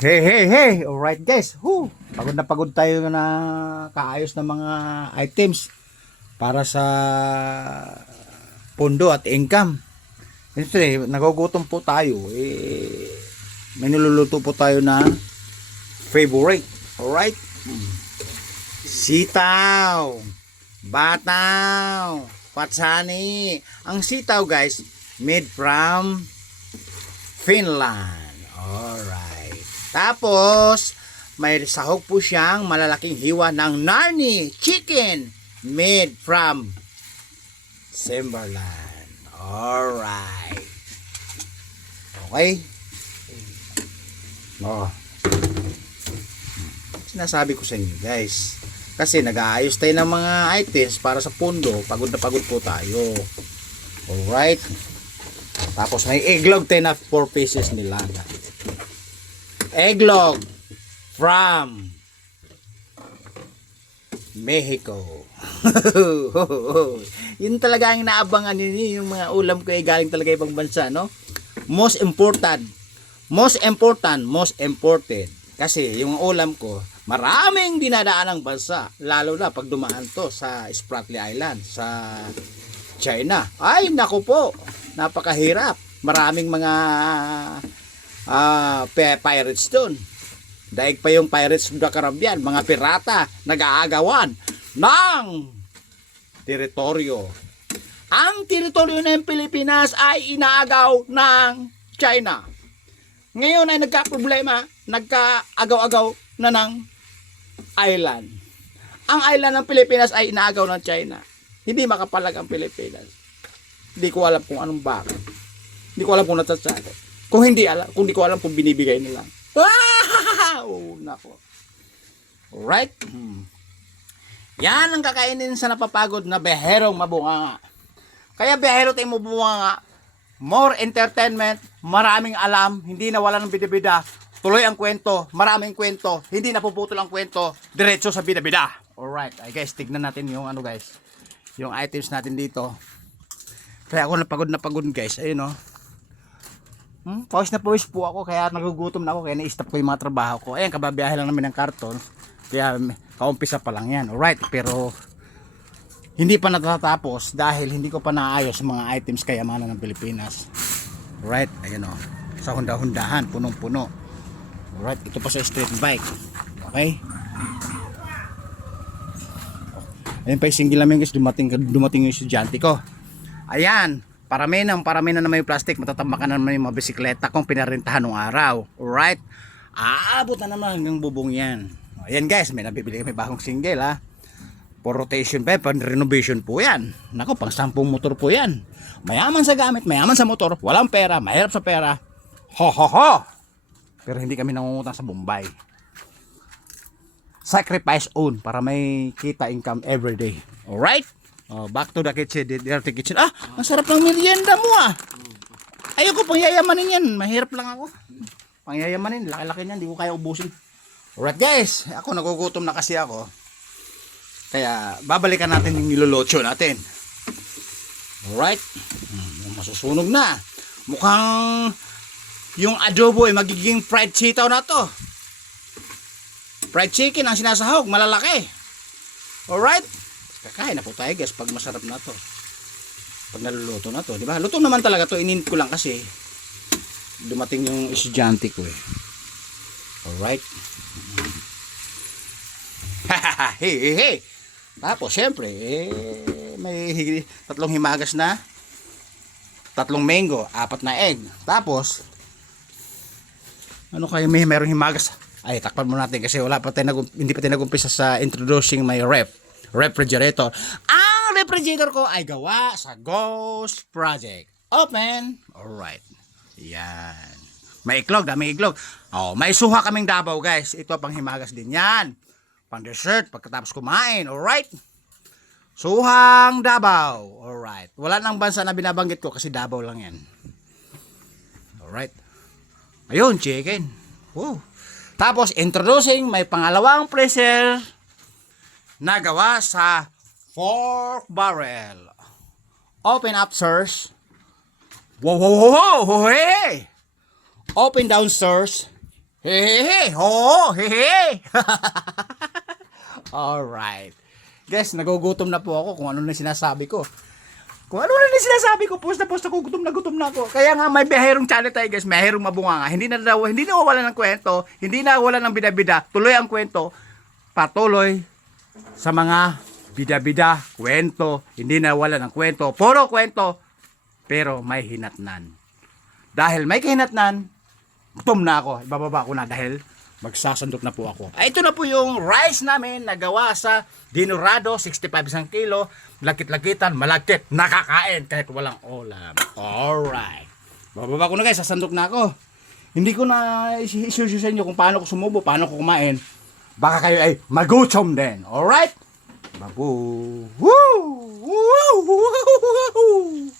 Hey, hey, hey! Alright guys, pagod na pagod tayo na kaayos ng mga items para sa pondo at income. Siyempre, nagugutom po tayo. May niluluto po tayo na favorite. Alright? Sitaw, bataw, patsani. Ang sitaw guys, made from Finland. Alright. Tapos, may sahog po siyang malalaking hiwa ng Narni chicken made from Timberland. Alright. Okay? Sinasabi ko sa inyo guys. Kasi nag-aayos tayo ng mga items para sa pondo. Pagod na pagod po tayo. Alright. Tapos may eggnog tayo na 4 pieces nila. Eggnog from Mexico. Yun talaga ang inaabangan nyo, yung mga ulam ko ay galing talaga ibang bansa, no? Most important. Kasi yung ulam ko, maraming dinadaan ng bansa. Lalo na pag dumaan to sa Spratly Island, sa China. Ay, naku po. Napakahirap. Maraming mga pirates doon. Daig pa yung Pirates of the Caribbean, mga pirata, nag-aagawan ng teritoryo. Ang teritoryo ng Pilipinas ay inaagaw ng China. Ngayon ay nagka-problema, nagka-agaw-agaw na ng island. Ang island ng Pilipinas ay inaagaw ng China. Hindi makapalag ang Pilipinas. Hindi ko alam kung anong bakit. Hindi ko alam kung natsatsagot. Kung hindi ko alam kung binibigay nila. Oh, nako. Alright. Yan ang kakainin sa napapagod na beherong mabunganga. Kaya behero tayo mabunganga. More entertainment, maraming alam, hindi nawala ng bida-bida. Tuloy ang kwento, maraming kwento, hindi napuputol ang kwento, diretso sa bida-bida. Alright, ay guys, tignan natin yung guys. Yung items natin dito. Kaya ako na pagod guys. Ayun oh. Pawis na pawis po ako, kaya nagugutom na ako, kaya na-stop ko yung mga trabaho ko. Ayan, kababiyahe lang namin ng karton, kaya kaumpisa pa lang yan. Alright, pero hindi pa natatapos dahil hindi ko pa naayos mga items kayamanan ng Pilipinas. Alright, ayun o, sa hunda-hundahan, punong-puno. Alright, ito pa sa street bike. Okay, ayun pa yung single namin guys, dumating yung estudyante ko. Ayan, parami na naman yung plastic, matatamakan na naman yung mga bisikleta kung pinarentahan ng araw. Alright, aabot na naman hanggang bubong yan. Ayan guys, may nabibili kami bagong single ha. For rotation pa, pang renovation po yan. Nako, pang 10 motor po yan. Mayaman sa gamit, mayaman sa motor, walang pera, mahirap sa pera. Ho ho ho. Pero hindi kami nangungutang sa Bombay. Sacrifice own para may kita income every day. Alright? Back to the kitchen, dirty kitchen. Ang sarap ng merienda mo ah. Ayoko pang yayamanin yan. Mahirap lang ako. Pang yayamanin, laki-laki niyan, hindi ko kaya ubusin. Alright guys, ako nagugutom na kasi ako. Kaya babalikan natin yung nilolocho natin. Alright. Masusunog na. Mukhang yung adobo ay magiging fried sitaw na to. Fried chicken ang sinasahog, malalaki. Alright. Kakain na po tayo guys pag masarap na to. Pag naluluto na to, di ba? Luto naman talaga to, inin ko lang kasi dumating yung estudyante ko eh. Alright. Hey. Tapos syempre may 3 himagas na, 3 mango, 4 na egg. Tapos ano kayo, mayroong himagas. Ay, takpan mo natin kasi hindi pa tayo nag-umpisa sa introducing my refrigerator. Ang refrigerator ko ay gawa sa Ghost Project. Open. Alright. Yan. May iklog. May suha kaming Davao guys. Ito pang himagas din yan. Pang dessert pagkatapos kumain. Alright. Suhang Davao. Alright. Wala nang bansa na binabanggit ko kasi Davao lang yan. Alright. Ayun, chicken. Woo. Tapos introducing may pangalawang freezer na gawa sa 4 barrel. Open up, sirs. Wow, hey! Open downstairs. Hehehe! Oo! Hehe! Alright. Guys, nagugutom na po ako kung ano na sinasabi ko. Kung ano na sinasabi ko, post ako, gutom na ako. Kaya nga may biherong channel tayo guys, may biherong mabunga nga. Hindi na wala ng kwento, hindi na wala ng bida-bida, tuloy ang kwento, patuloy sa mga bida-bida, kwento, hindi na wala ng kwento, puro kwento, pero may hinatnan. Dahil may kahinatnan, gutom na ako, ibababa ko na dahil magsasandok na po ako. Ay, ito na po yung rice namin na gawa sa dinurado, 65 isang kilo, lakit-lakitan, malakit, nakakain kahit walang ulam. Alright. Bababa ko na guys, sasandok na ako. Hindi ko na isusu sa inyo kung paano ko sumubo, paano ko kumain. Baka kayo ay magutom din. Alright? Babu. Woo! Woo! Woo!